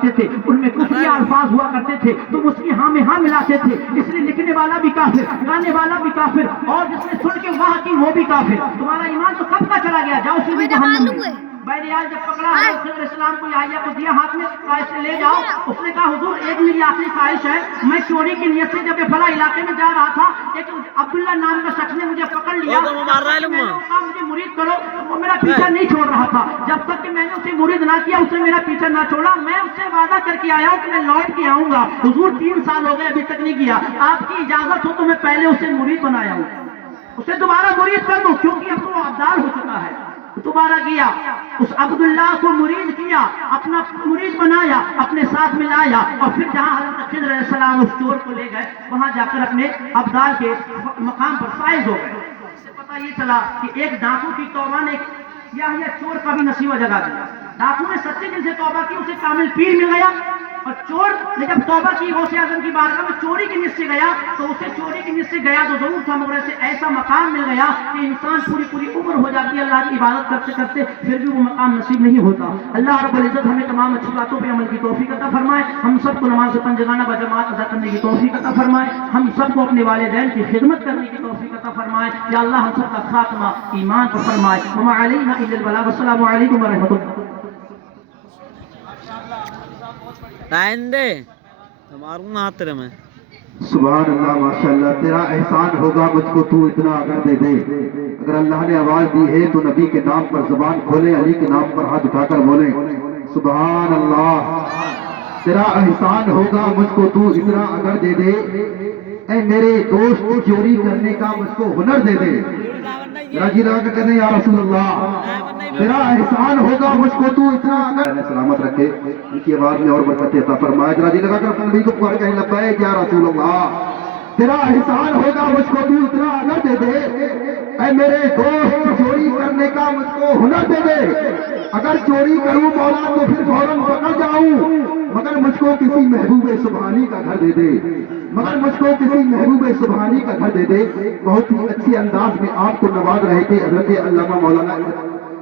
کرتے تھے ان میں کفری الفاظ ہوا کرتے تھے، تم اس کی ہاں میں ہاں ملاتے تھے، اس لیے لکھنے والا بھی کافر، گانے والا بھی کافر، اور جس نے سن کے واہ کی وہ بھی کافر۔ تمہارا ایمان تو کب کا چلا گیا، جاؤ سیدھے جہنم میں۔ بہرحال جب پکڑا حضرت خضر علیہ السلام کو آئیہ کو دیا ہاتھ میں، سے لے جاؤ۔ اس نے کہا حضور ایک میری آخری خواہش ہے، میں چوری کی نیت سے جب فلاں علاقے میں جا رہا تھا، ایک عبداللہ نام کا شخص نے مجھے پکڑ لیا، میں نے کہا مجھے مرید کرو، وہ میرا پیچھا نہیں چھوڑ رہا تھا، جب تک کہ میں نے اسے مرید نہ کیا اس نے میرا پیچھا نہ چھوڑا، میں اس سے وعدہ کر کے آیا ہوں کہ میں لوٹ کے آؤں گا۔ حضور 3 سال ہو گئے ابھی تک نہیں کیا، آپ کی اجازت ہو تو میں پہلے اسے مرید بنایا ہوں، اسے دوبارہ مرید کر دوں، کیونکہ اب تو ابدال ہو چکا ہے۔ دوبارہ گیا، اس عبداللہ کو مرید کیا، اپنا مرید بنایا، اپنے ساتھ میں لایا، اور پھر جہاں حضرت خضر علیہ السلام اس چور کو لے گئے وہاں جا کر اپنے ابدال کے مقام پر فائز ہو گئے۔ اس سے پتہ یہ چلا کہ ایک ڈاکو کی توبہ نے یہ چور کا بھی نصیبہ جگا دیا۔ ڈاکو نے سچے دل سے توبہ کی، اسے کامل پیر مل گیا، اور چور نے جب توبہ کی غوث اعظم کی بارگاہ میں چوری کی نیت سے گیا تو اسے چوری کی نیت سے گیا تو ضرور تھا، مگر اسے ایسا مقام مل گیا کہ انسان پوری عمر ہو جاتی ہے اللہ کی عبادت کرتے کرتے پھر بھی وہ مقام نصیب نہیں ہوتا۔ اللہ رب العزت ہمیں تمام اچھی باتوں پہ عمل کی توفیق عطا فرمائے، ہم سب کو نماز پنجگانہ بجماعت ادا کرنے کی توفیق عطا فرمائے، ہم سب کو اپنے والدین کی خدمت کرنے کی توفیق عطا فرمائے، یا اللہ ہم سب کا خاتمہ ایمان پر فرمائے۔ وما علینا الا البلاغ۔ السلام علیکم ورحمۃ اللہ۔ میں سبحان اللہ، ماشاءاللہ، تیرا احسان ہوگا مجھ کو تو اتنا اگر دے دے۔ اگر اللہ نے آواز دی ہے تو نبی کے نام پر زبان کھولے، علی کے نام پر ہاتھ اٹھا کر بولے سبحان اللہ۔ تیرا احسان ہوگا مجھ کو تو اتنا اگر دے دے، اے میرے دوست چوری کرنے کا مجھ کو ہنر دے دے۔ راجی لگا کر کہنے یا رسول اللہ، تیرا احسان ہوگا مجھ کو تو اتنا اگر سلامت رکھے، ان کی آواز میں اور برکت عطا فرمائے۔ راجی لگا کر اپنے نبی کو پکار کہیں لبیک یا رسول اللہ، تیرا احسان ہوگا مجھ کو تو اتنا اگر دے دے، اے میرے دوست چوری کرنے کا مجھ کو ہنر دے دے۔ اگر چوری کروں مولا تو پھر فوراً پکڑ جاؤں، مگر مجھ کو کسی محبوب سبحانی کا گھر دے دے، مگر مجھ کو کسی محبوب سبحانی کا گھر دے دے۔ بہت ہی اچھے انداز میں آپ کو نواز رہے تھے حضرت علامہ مولانا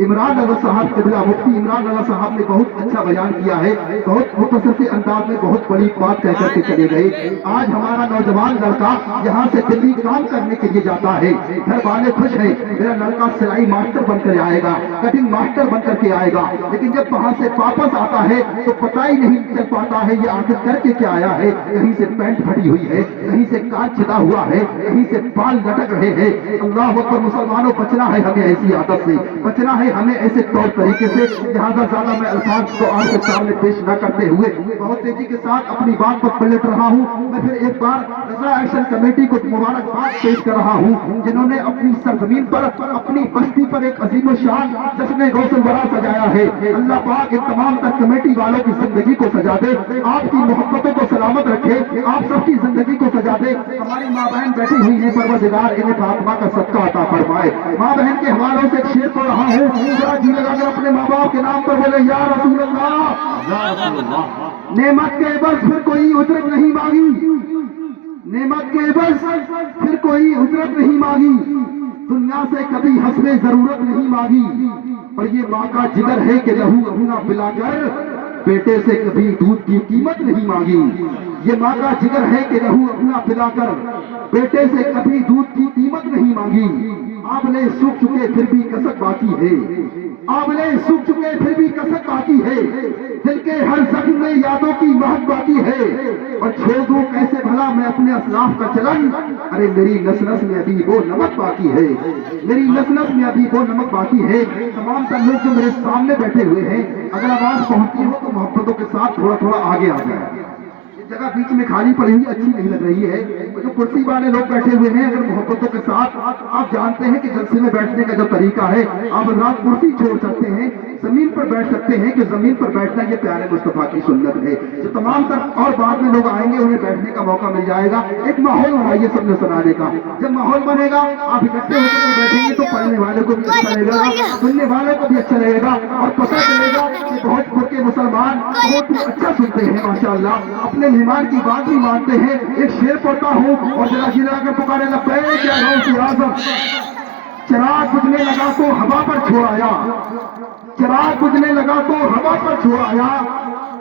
عمران اللہ صاحب، قبلہ مفتی عمران اللہ صاحب نے بہت اچھا بیان کیا ہے، بہت مختصر سے انداز میں بہت بڑی بات کہہ کر کے چلے گئے۔ آج ہمارا نوجوان لڑکا یہاں سے دلی کام کرنے کے لیے جاتا ہے، گھر والے خوش ہیں، میرا لڑکا سلائی ماسٹر بن کر آئے گا، کٹنگ ماسٹر بن کر کے آئے گا، لیکن جب وہاں سے واپس آتا ہے تو پتہ ہی نہیں چل پاتا ہے یہ آخر کر کے کیا آیا ہے۔ کہیں سے پینٹ پھٹی ہوئی ہے، کہیں سے کان چھدا ہوا ہے، کہیں سے بال لٹک رہے ہیں۔ اللہ اکبر، مسلمانوں بچنا ہے ہمیں ایسی عادت سے، بچنا ہے ہمیں ایسے طور طریقے سے۔ لہٰذا زیادہ میں الفاظ کو آپ کے سامنے پیش نہ کرتے ہوئے بہت تیزی کے ساتھ اپنی بات پر پلٹ رہا ہوں۔ میں پھر ایک بار رضا ایکشن کمیٹی کو مبارکباد پیش کر رہا ہوں، جنہوں نے اپنی سرزمین پر، اپنی بستی پر ایک عظیم الشان جشن غوث الورا سجایا ہے۔ اللہ پاک ان تمام تر کمیٹی والوں کی زندگی کو سجا دے، آپ کی محبتوں کو سلامت رکھے، آپ سب کی زندگی کو سجا دے۔ ہماری ماں بہن بیٹھی ہوئی ہیں، پروردگار انہیں فاطمہ کا صدقہ عطا فرمائے۔ ماں بہن کے حوالوں سے ایک شعر پڑھ رہا ہوں، ذرا جی لگا کر اپنے ماں باپ کے نام پر بولے یا رسول اللہ۔ نعمت کے عوض پھر کوئی اجرت نہیں مانگی، نعمت کے عوض پھر کوئی اجرت نہیں مانگی، دنیا سے کبھی حسب ضرورت نہیں مانگی، اور یہ ماں کا جگر ہے کہ لہو اپنا پلا کر بیٹے سے کبھی دودھ کی قیمت نہیں مانگی۔ یہ ماں کا جگر ہے کہ لہو اپنا پلا کر بیٹے سے کبھی دودھ کی قیمت نہیں مانگی۔ آنبلے سوکھ چکے پھر بھی کسک باقی ہے، آنبلے سوکھ چکے پھر بھی کسک باقی ہے، دل کے ہر زخم میں یادوں کی مہک باقی ہے، اور چھوڑ دوں کیسے بھلا میں اپنے اسلاف کا چلن، ارے میری نس نس میں ابھی وہ نمک باقی ہے، میری نس نس میں ابھی وہ نمک باقی ہے۔ تمام تر لوگ جو میرے سامنے بیٹھے ہوئے ہیں، اگر آواز پہنچتی ہو تو محبتوں کے ساتھ تھوڑا تھوڑا آگے آ جائے۔ جگہ بیچ میں خالی پڑی ہوئی اچھی نہیں لگ رہی ہے، جو کرسی والے لوگ بیٹھے ہوئے ہیں اگر محبتوں کے ساتھ، آپ جانتے ہیں کہ جلسے میں بیٹھنے کا جو طریقہ ہے، آپ حضرات کرسی چھوڑ سکتے ہیں، زمین پر بیٹھ سکتے ہیں، کہ زمین پر بیٹھنا یہ پیارے مصطفیٰ کی سنت ہے۔ جو تمام تر اور بعد میں لوگ آئیں گے انہیں بیٹھنے کا موقع مل جائے گا۔ ایک ماحول بنائیے سب نے سنانے کا، جب ماحول بنے گا آپ اکٹھے ہو کر بیٹھیں گے تو پڑھنے والے کو بھی اچھا لگے گا، سننے والے کو بھی اچھا لگے گا، اور پتہ چلے گا کہ بہت پور کے مسلمان بہت ہی اچھا سنتے ہیں ماشاءاللہ، اپنے مہمان کی بات بھی مانتے ہیں۔ ایک شعر پڑھتا ہوں اور ذرا جلا کر پکارے لبیک یا غوث اعظم۔ چراغ بجھنے لگا تو ہوا پر چھوڑایا، چراغ بجھنے لگا تو ہوا پر چھوڑایا،